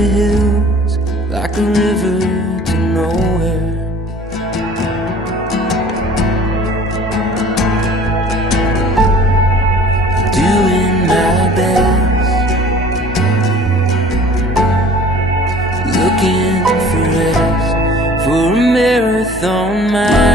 the hills like a river to nowhere. Doing my best, looking for rest, for a marathon mind.